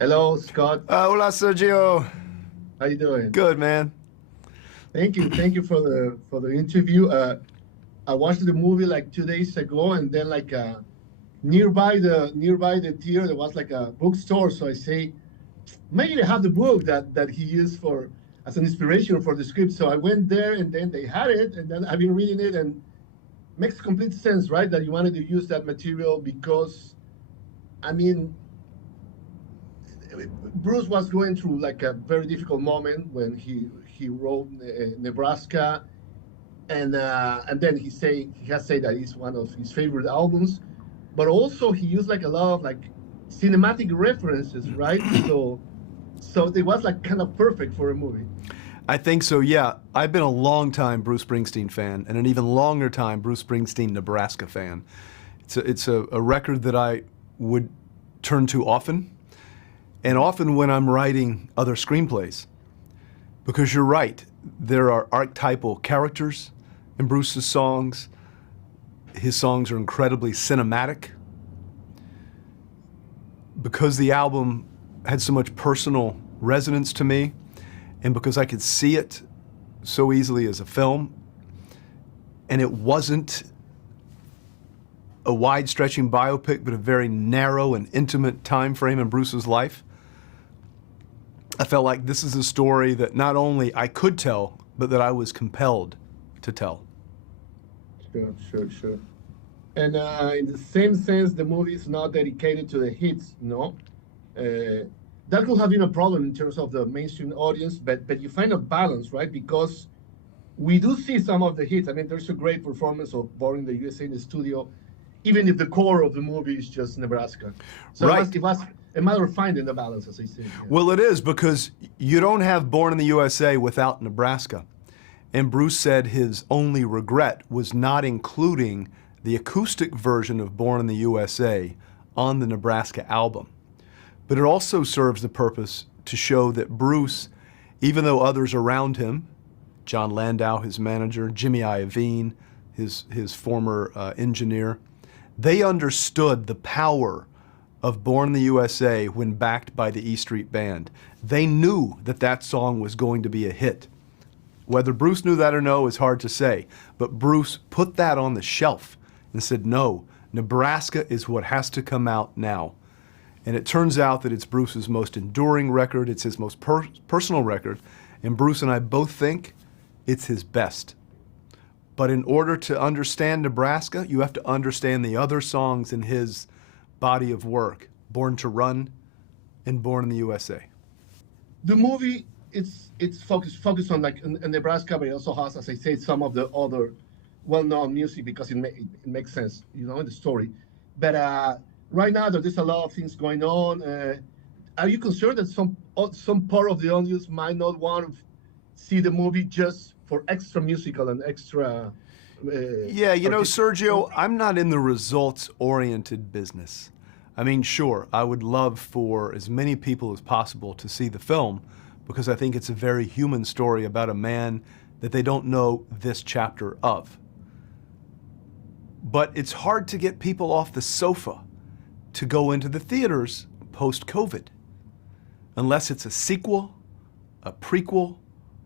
Hello, Scott. Hola, Sergio. How you doing? Good, man. Thank you for the interview. I watched the movie like 2 days ago, and then like nearby the theater there was like a bookstore. So I say maybe they have the book that he used for as an inspiration for the script. So I went there, and then they had it, and then I've been reading it, and makes complete sense, right? That you wanted to use that material because, I mean, Bruce was going through like a very difficult moment when he wrote Nebraska, and then he has said that it's one of his favorite albums, but also he used like a lot of like cinematic references, right? So it was like kind of perfect for a movie. I think so, yeah. I've been a long time Bruce Springsteen fan and an even longer time Bruce Springsteen Nebraska fan. It's a record that I would turn to often, and often when I'm writing other screenplays. Because you're right, there are archetypal characters in Bruce's songs. His songs are incredibly cinematic. Because the album had so much personal resonance to me, and because I could see it so easily as a film, and it wasn't a wide-stretching biopic, but a very narrow and intimate time frame in Bruce's life, I felt like this is a story that not only I could tell, but that I was compelled to tell. Sure. And in the same sense, the movie is not dedicated to the hits, no? That could have been a problem in terms of the mainstream audience, but you find a balance, right? Because we do see some of the hits. I mean, there's a great performance of Born in the USA in the studio, even if the core of the movie is just Nebraska. So right. it was a matter of finding the balance, as I said. Yeah. Well, it is, because you don't have Born in the USA without Nebraska. And Bruce said his only regret was not including the acoustic version of Born in the USA on the Nebraska album. But it also serves the purpose to show that Bruce, even though others around him, John Landau, his manager, Jimmy Iovine, his former engineer, they understood the power of Born in the USA when backed by the E Street Band. They knew that that song was going to be a hit. Whether Bruce knew that or no is hard to say, but Bruce put that on the shelf and said, no, Nebraska is what has to come out now. And it turns out that it's Bruce's most enduring record, it's his most personal record, and Bruce and I both think it's his best. But in order to understand Nebraska, you have to understand the other songs in his body of work, Born to Run and Born in the USA. The movie, it's focused on like Nebraska, but it also has, as I said, some of the other well-known music because it makes sense, you know, in the story. But right now, there's a lot of things going on. Are you concerned that some part of the audience might not want to see the movie just for extra musical and extra? Yeah, you know, Sergio, I'm not in the results-oriented business. I mean, sure, I would love for as many people as possible to see the film because I think it's a very human story about a man that they don't know this chapter of. But it's hard to get people off the sofa to go into the theaters post-COVID, unless it's a sequel, a prequel,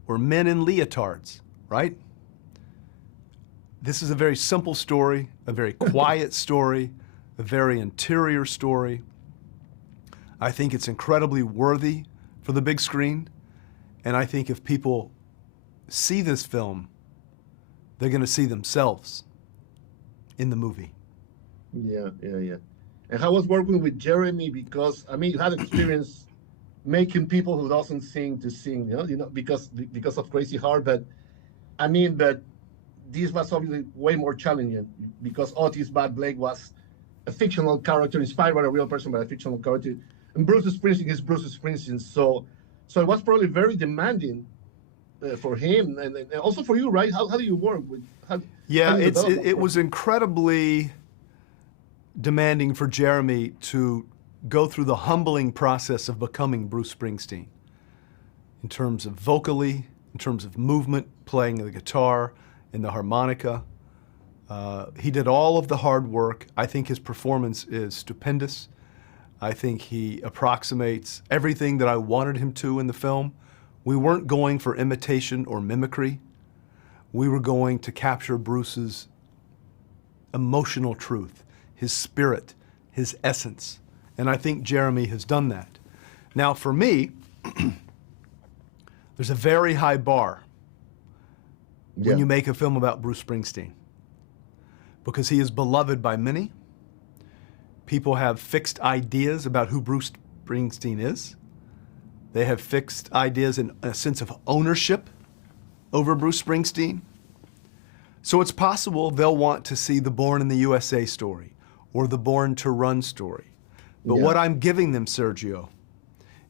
or men in leotards, right? This is a very simple story, a very quiet story, a very interior story. I think it's incredibly worthy for the big screen, and I think if people see this film, they're going to see themselves in the movie. Yeah. And how was working with Jeremy? Because I mean, you had experience making people who doesn't sing to sing, you know, because of Crazy Heart. But I mean, but this was obviously way more challenging because Otis Bad Blake was a fictional character inspired by a real person, but a fictional character. And Bruce Springsteen is Bruce Springsteen, so it was probably very demanding for him and also for you, right? How do you work with? It was incredibly demanding for Jeremy to go through the humbling process of becoming Bruce Springsteen in terms of vocally, in terms of movement, playing the guitar and the harmonica. He did all of the hard work. I think his performance is stupendous. I think he approximates everything that I wanted him to in the film. We weren't going for imitation or mimicry. We were going to capture Bruce's emotional truth, his spirit, his essence. And I think Jeremy has done that. Now, for me, there's a very high bar when you make a film about Bruce Springsteen, because he is beloved by many. People have fixed ideas about who Bruce Springsteen is. They have fixed ideas and a sense of ownership over Bruce Springsteen. So it's possible they'll want to see the Born in the USA story or the Born to Run story. But what I'm giving them, Sergio,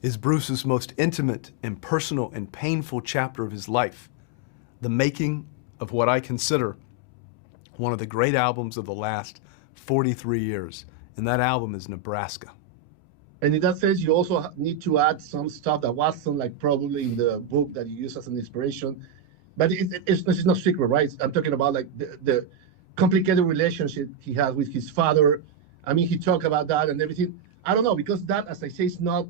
is Bruce's most intimate and personal and painful chapter of his life, the making of what I consider one of the great albums of the last 43 years. And that album is Nebraska. And in that sense, you also need to add some stuff that wasn't like probably in the book that you use as an inspiration. But it's not secret, right? I'm talking about like the complicated relationship he has with his father. I mean, he talked about that and everything. I don't know, because that, as I say, is not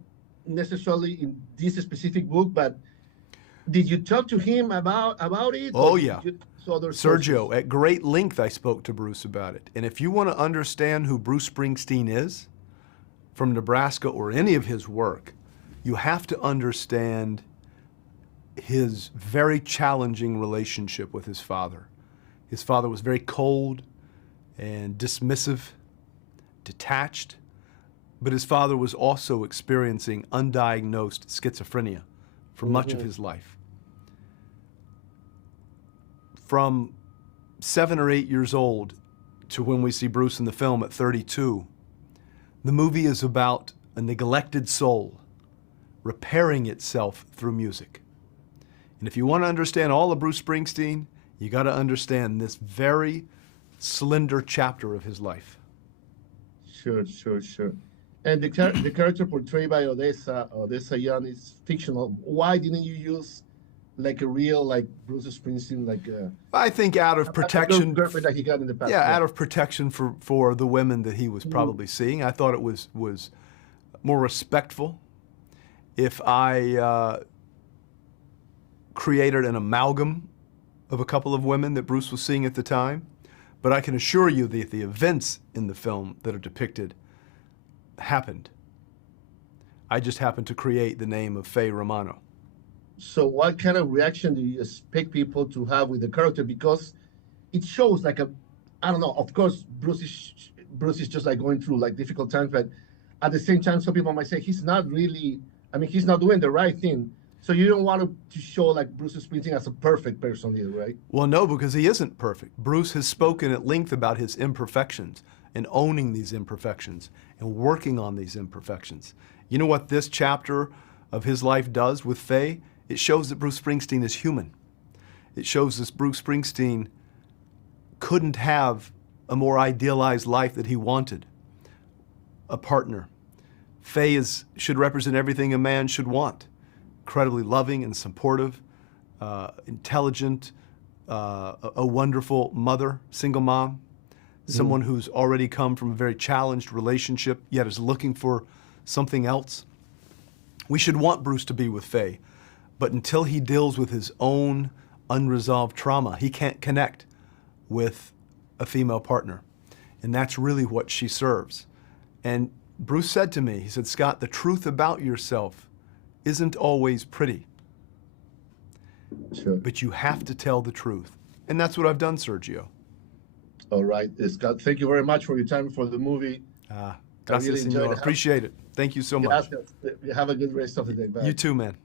necessarily in this specific book, but did you talk to him about it? Oh, yeah. Sergio, at great length, I spoke to Bruce about it. And if you want to understand who Bruce Springsteen is from Nebraska or any of his work, you have to understand his very challenging relationship with his father. His father was very cold and dismissive, detached, but his father was also experiencing undiagnosed schizophrenia for much of his life. From 7 or 8 years old to when we see Bruce in the film at 32, the movie is about a neglected soul repairing itself through music. And if you want to understand all of Bruce Springsteen, you got to understand this very slender chapter of his life. Sure. And the character portrayed by Odessa Young is fictional. Why didn't you use like a real, like Bruce Springsteen, like I think out of protection, girlfriend that he got in the past? Out of protection for the women that he was probably seeing. I thought it was more respectful if I created an amalgam of a couple of women that Bruce was seeing at the time. But I can assure you that the events in the film that are depicted happened. I just happened to create the name of Faye Romano. So what kind of reaction do you expect people to have with the character? Because it shows like I don't know, of course, Bruce is just like going through like difficult times, but at the same time, some people might say he's not doing the right thing. So you don't want to show like Bruce Springsteen as a perfect person either, right? Well, no, because he isn't perfect. Bruce has spoken at length about his imperfections and owning these imperfections and working on these imperfections. You know what this chapter of his life does with Faye? It shows that Bruce Springsteen is human. It shows that Bruce Springsteen couldn't have a more idealized life that he wanted, a partner. Faye should represent everything a man should want. Incredibly loving and supportive, intelligent, a wonderful mother, single mom, someone who's already come from a very challenged relationship, yet is looking for something else. We should want Bruce to be with Faye, but until he deals with his own unresolved trauma, he can't connect with a female partner. And that's really what she serves. And Bruce said to me, he said, "Scott, the truth about yourself isn't always pretty, but you have to tell the truth." And that's what I've done, Sergio. All right, Scott, thank you very much for your time for the movie. Gracias, señor. Appreciate it. Thank you so much. Have a good rest of the day. Bye. You too, man.